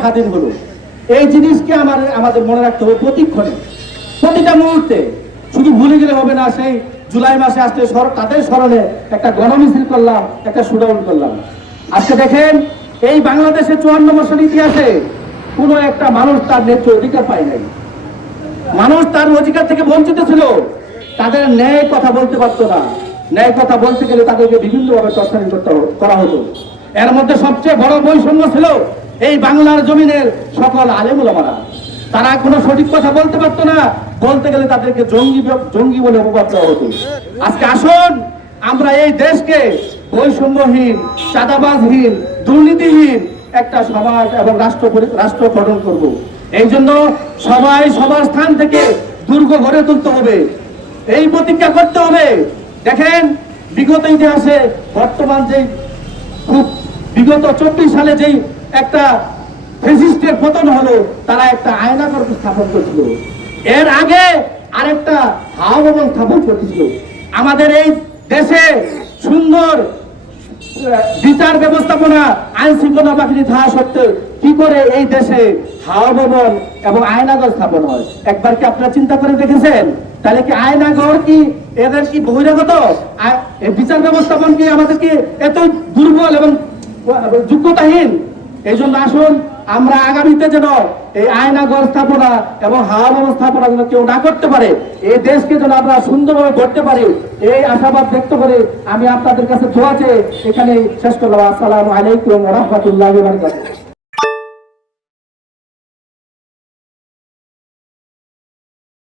স্বাধীন হলো। এই জিনিসকে আমাদের মনে রাখতে হবে প্রতিক্ষণে, প্রতিটা মুহূর্তে। শুধু ভুলে গেলে হবে না, সেই জুলাই মাসে আসলে তাদের স্মরণে একটা গণমিছিল করলাম, একটা শুডাউন করলাম। আজকে দেখেন, এই বাংলাদেশের 54 বছর ইতিহাসে কোনো একটা মানুষ তার ন্যায্য অধিকার পায় নাই। মানুষ তার অধিকার থেকে বঞ্চিত ছিল, তাদের ন্যায় কথা বলতে পারতো না। ন্যায় কথা বলতে গেলে তাদেরকে বিভিন্নভাবে টর্চারিং করা হতো। এর মধ্যে সবচেয়ে বড় বৈষম্য ছিল এই বাংলার জমিনের সকল আলেম ওলামারা। তারা কোনো সঠিক কথা বলতে পারতো না, বলতে গেলে তাদেরকে জঙ্গি বলে অপবাদ দেওয়া হতো। আজকে আসুন আমরা এই দেশকে বৈষম্যহীন, চাঁদাবাজহীন, দুর্নীতিহীন একটা সমাজ এবং রাষ্ট্র গঠন করব। এই জন্য সবাই সবার স্থান থেকে দুর্গ গড়ে তুলতে হবে, এই প্রতিজ্ঞা করতে হবে। দেখেন, বিগত ইতিহাসে বর্তমান যে খুব বিগত 24 সালে যেই একটা ফ্যাসিস্টের পতন হলো, তারা একটা আয়নাঘর স্থাপন করেছিল। এর আগে আরেকটা হাওয়া ভবন স্থাপন করেছিল। আমাদের এই দেশে সুন্দর বিচার ব্যবস্থাপনা, আইন শৃঙ্খলা বাহিনী থাকা সত্ত্বেও কি করে এই দেশে হাওয়া ভবন এবং আয়নাঘর স্থাপন হয়? একবার কি আপনারা চিন্তা করে দেখেছেন? তাহলে কি আয়নাঘর কি এদের কি বহিরাগত? বিচার ব্যবস্থাপন কি আমাদের কি এত দুর্বল এবং যোগ্যতাহীন? এই জন্য আসুন আমরা আগামীতে যেন এই আয়নাঘর স্থাপনা এবং হাওয়া ভবন স্থাপনা যেন কেউ না করতে পারে, এই দেশকে যেন আমরা সুন্দরভাবে গড়তে পারি, এই আশাবাদ ব্যক্ত করে আমি আপনাদের কাছে দোয়া চেয়ে এখানে শেষ করলাম। আসসালামু আলাইকুম ওয়া রাহমাতুল্লাহি ওয়া বারাকাতুহু।